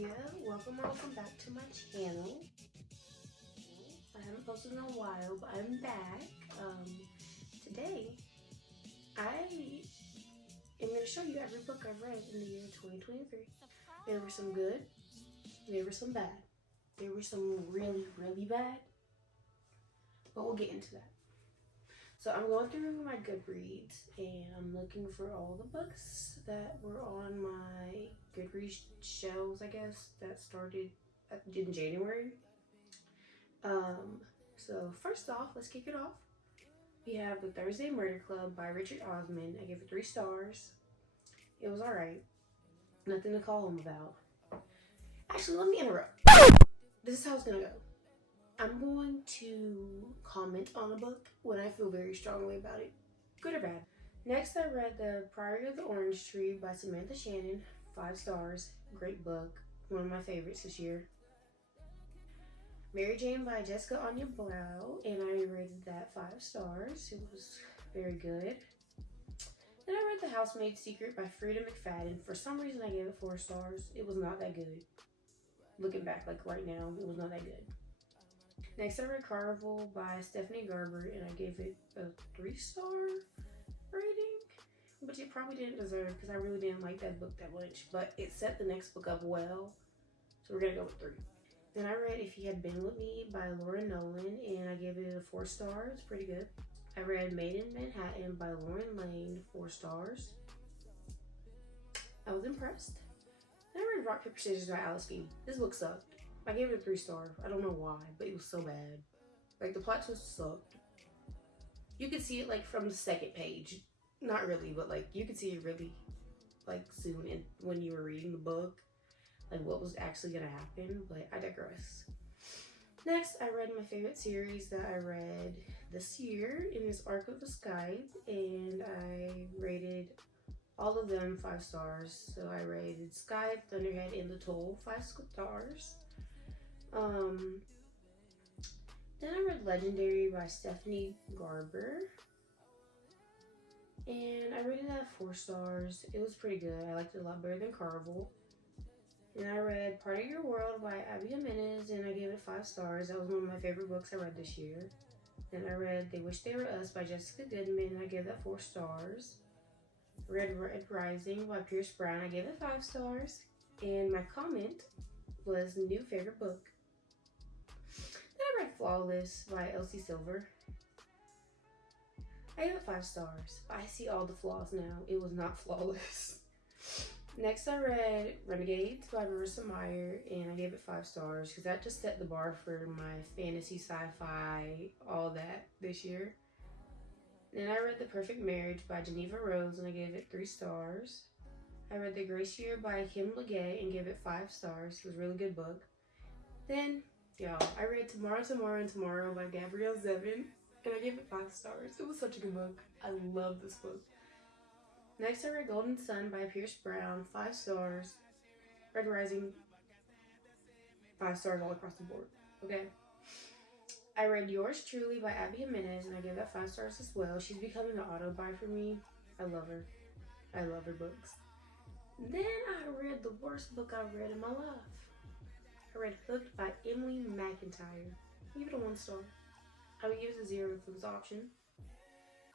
Leah. Welcome or welcome back to my channel. I haven't posted in a while, but I'm back. Today, I am going to show you every book I've read in the year 2023. There were some good, there were some bad. There were some really, really bad, but we'll get into that. So I'm going through my Goodreads and I'm looking for all the books that were on my Goodreads shelves, I guess, that started in January. So first off, let's kick it off. We have The Thursday Murder Club by Richard Osman. I gave it 3 stars. It was alright. Nothing to call home about. Actually, let me interrupt. This is how it's gonna go. I'm going to comment on a book when I feel very strongly about it, good or bad. Next, I read The Priory of the Orange Tree by Samantha Shannon, 5 stars, great book, one of my favorites this year. Mary Jane by Jessica Anya Blau, and I rated that 5 stars. It was very good. Then I read The Housemaid's Secret by Frida McFadden. For some reason, I gave it 4 stars. It was not that good. Looking back, like right now, it was not that good. Next, I read Carnival by Stephanie Garber, and I gave it a 3-star rating, which it probably didn't deserve because I really didn't like that book that much, but it set the next book up well, so we're gonna go with 3. Then I read If You Had Been With Me by Laura Nolan, and I gave it a 4 stars, it's pretty good. I read Made in Manhattan by Lauren Lane, 4 stars. I was impressed. Then I read Rock, Paper, Scissors by Alice King. This book sucked. I gave it a 3 star. I don't know why, but it was so bad. Like, the plot twist sucked. You could see it, like, from the 2nd page. Not really, but, like, you could see it really, like, soon when you were reading the book. Like, what was actually gonna happen, but I digress. Next, I read my favorite series that I read this year, and it's Arc of the Scythe, and I rated all of them 5 stars. So I rated Scythe, Thunderhead, and The Toll 5 stars. Then I read Legendary by Stephanie Garber, and I rated that 4 stars. It was pretty good. I liked it a lot better than Carnival. And I read Part of Your World by Abby Jimenez, and I gave it 5 stars. That was one of my favorite books I read this year. Then I read They Wish They Were Us by Jessica Goodman, and I gave that 4 stars. I read Red Rising by Pierce Brown. I gave it 5 stars. And my comment was new favorite book. Then I read Flawless by Elsie Silver. I gave it 5 stars. I see all the flaws now. It was not flawless. Next, I read Renegades by Marissa Meyer, and I gave it 5 stars because that just set the bar for my fantasy, sci-fi, all that this year. Then I read The Perfect Marriage by Geneva Rose, and I gave it 3 stars. I read The Grace Year by Kim Legay and gave it 5 stars. It was a really good book. Then, y'all, I read Tomorrow, Tomorrow, and Tomorrow by Gabrielle Zevin, and I gave it 5 stars. It was such a good book. I love this book. Next, I read Golden Sun by Pierce Brown, 5 stars. Red Rising, 5 stars all across the board. Okay. I read Yours Truly by Abby Jimenez, and I gave that 5 stars as well. She's becoming an auto buy for me. I love her. I love her books. Then I read the worst book I've read in my life. I read Hooked by Emily McIntyre. I give it a 1 star. I would give it a 0 if it was option.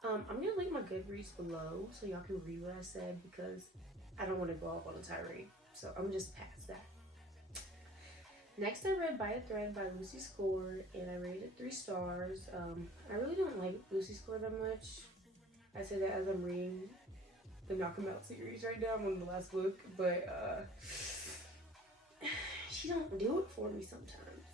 I'm going to link my Goodreads below so y'all can read what I said because I don't want to go off on a tirade. So I'm just past that. Next, I read By a Thread by Lucy Score, and I rated it 3 stars. I really don't like Lucy Score that much. I say that as I'm reading the Knock 'Em Out series right now. I'm on the last book, but she don't do it for me sometimes.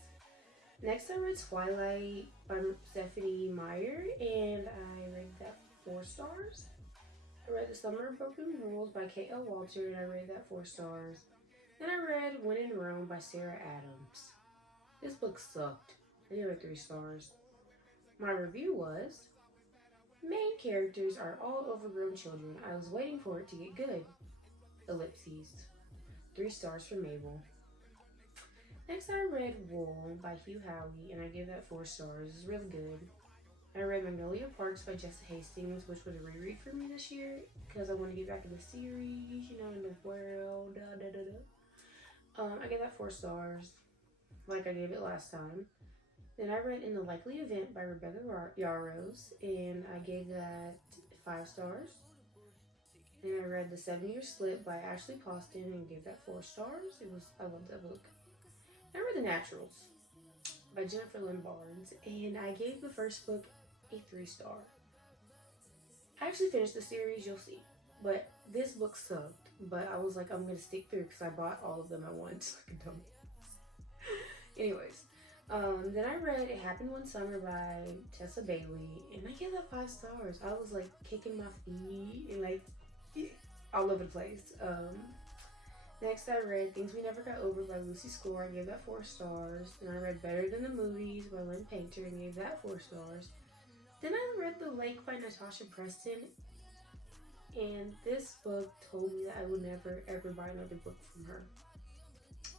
Next, I read Twilight by Stephanie Meyer, and I rated that 4 stars. I read The Summer of Broken Rules by K.L. Walter, and I rated that 4 stars. Then I read When in Rome by Sarah Adams. This book sucked. I gave it 3 stars. My review was, main characters are all overgrown children. I was waiting for it to get good. Ellipses. 3 stars for Mabel. Next, I read Wool by Hugh Howey, and I gave that 4 stars. It's really good. I read Magnolia Parks by Jessa Hastings, which was a reread for me this year because I want to get back in the series, you know, in the world. I gave that 4 stars, like I gave it last time. Then I read In the Likely Event by Rebecca Yarros, and I gave that 5 stars. And I read The 7 Year Slip by Ashley Poston and gave that 4 stars. I loved that book. I read The Naturals by Jennifer Lynn Barnes, and I gave the first book a 3 star. I actually finished the series, you'll see. But this book sucked. But I was like, I'm gonna stick through because I bought all of them at once, like a dummy. Anyways, then I read It Happened One Summer by Tessa Bailey, and I gave that 5 stars. I was like kicking my feet and like all over the place. Next, I read Things We Never Got Over by Lucy Score. I gave that 4 stars. Then I read Better Than the Movies by Lynn Painter and gave that 4 stars. Then I read The Lake by Natasha Preston, and this book told me that I would never ever buy another book from her.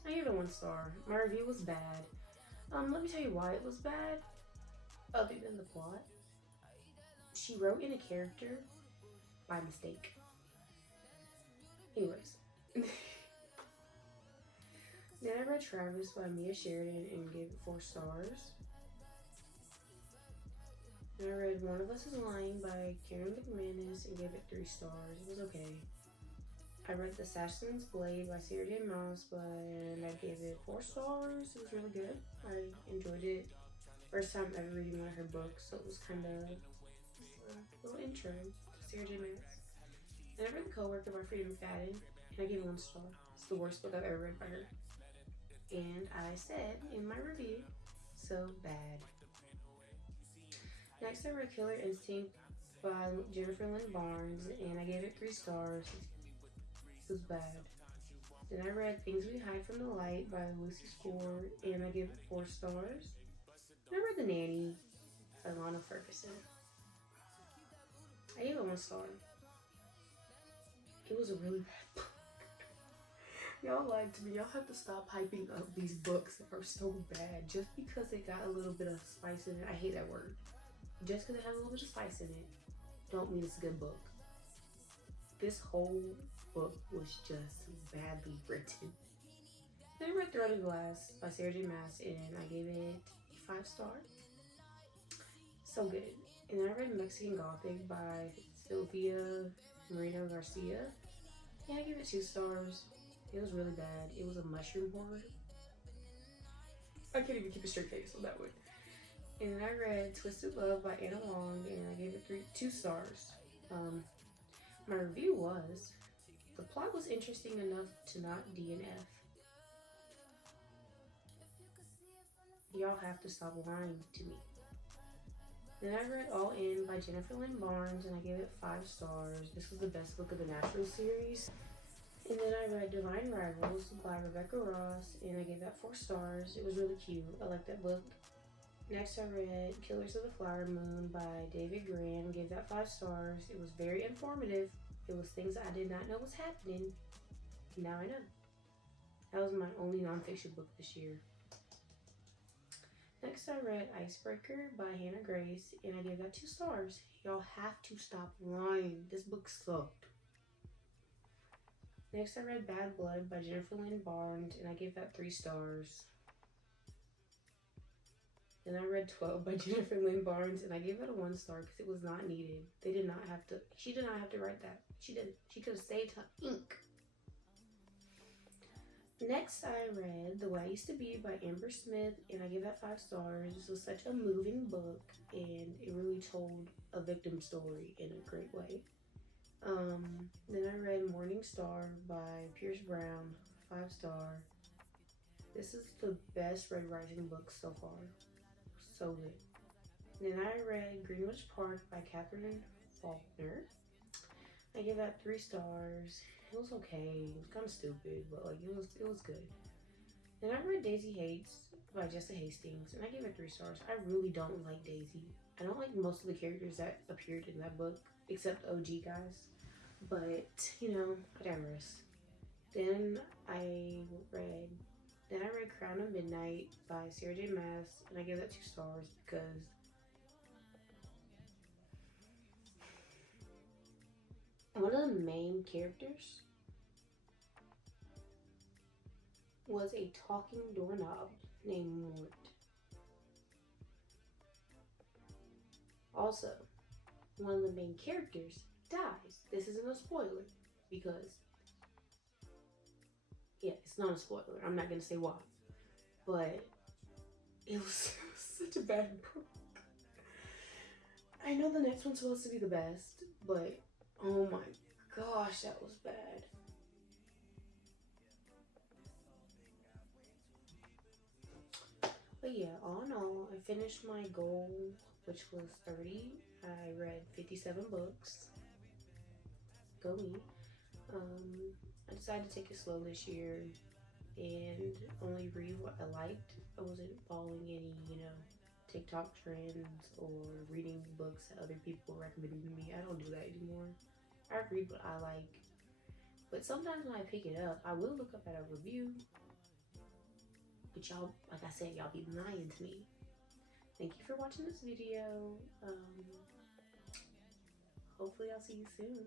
I gave it 1 star. My review was bad. Let me tell you why it was bad. Other than the plot, she wrote in a character by mistake. Anyways. Then I read Travis by Mia Sheridan and gave it 4 stars. Then I read One of Us is Lying by Karen McManus and gave it 3 stars. It was okay. I read The Assassin's Blade by Sarah J. Maas, and I gave it 4 stars. It was really good. I enjoyed it. First time ever reading one of her books, so it was kind of a little intro to Sarah J. Maas. And I read The Coworker by Frida McFadden, and I gave it 1 star. It's the worst book I've ever read by her. And I said in my review, so bad. Next, I read Killer Instinct by Jennifer Lynn Barnes, and I gave it 3 stars. It was bad. Then I read Things We Hide from the Light by Lucy Score, and I gave it 4 stars. Then I read The Nanny by Lana Ferguson. I gave it 1 star. It was a really bad book. Y'all lied to me. Y'all have to stop hyping up these books that are so bad just because it got a little bit of spice in it. I hate that word. Just because it has a little bit of spice in it, don't mean it's a good book. This whole book was just badly written. Then I read Threaded Glass by Sarah J. Maas, and I gave it a 5 star. So good. And then I read Mexican Gothic by Sylvia Moreno Garcia, and I gave it 2 stars. It was really bad. It was a mushroom horror. I can't even keep a straight face on that one. And then I read Twisted Love by Anna Long, and I gave it 2 stars. My review was, the plot was interesting enough to not DNF. Y'all have to stop lying to me. Then I read All In by Jennifer Lynn Barnes, and I gave it 5 stars. This was the best book of the Natural series. And then I read Divine Rivals by Rebecca Ross, and I gave that 4 stars. It was really cute. I liked that book. Next, I read Killers of the Flower Moon by David Graham. Gave that 5 stars. It was very informative. It was things I did not know was happening. Now I know. That was my only nonfiction book this year. Next, I read Icebreaker by Hannah Grace, and I gave that 2 stars. Y'all have to stop lying. This book sucked. Next, I read Bad Blood by Jennifer Lynn Barnes, and I gave that 3 stars. Then I read 12 by Jennifer Lynn Barnes, and I gave it a 1 star because it was not needed. She did not have to write that. She could have saved her ink. Next, I read The Way I Used to Be by Amber Smith, and I gave that 5 stars. This was such a moving book, and it really told a victim story in a great way. Then I read Morning Star by Pierce Brown, 5 star. This is the best Red Rising book so far. So good. Then I read Greenwich Park by Catherine Faulkner. I gave that 3 stars. It was okay. It was kind of stupid, but like it was good. Then I read Daisy Hates by Jessa Hastings, and I gave it 3 stars. I really don't like Daisy. I don't like most of the characters that appeared in that book, except OG guys. But, you know, I digress. Then I read Crown of Midnight by Sarah J. Maas, and I gave that 2 stars because one of the main characters was a talking doorknob named Mort. Also, one of the main characters dies. This isn't a spoiler because, yeah, it's not a spoiler. I'm not gonna say why, but it was such a bad book. I know the next one's supposed to be the best, but oh my gosh, that was bad. But yeah, all in all, I finished my goal, which was 30. I read 57 books. Go me. I decided to take it slow this year and only read what I liked. I wasn't following any, TikTok trends or reading books that other people recommended to me. I don't do that anymore. I read what I like. But sometimes when I pick it up, I will look up at a review. But y'all, like I said, y'all be lying to me. Thank you for watching this video. Hopefully I'll see you soon.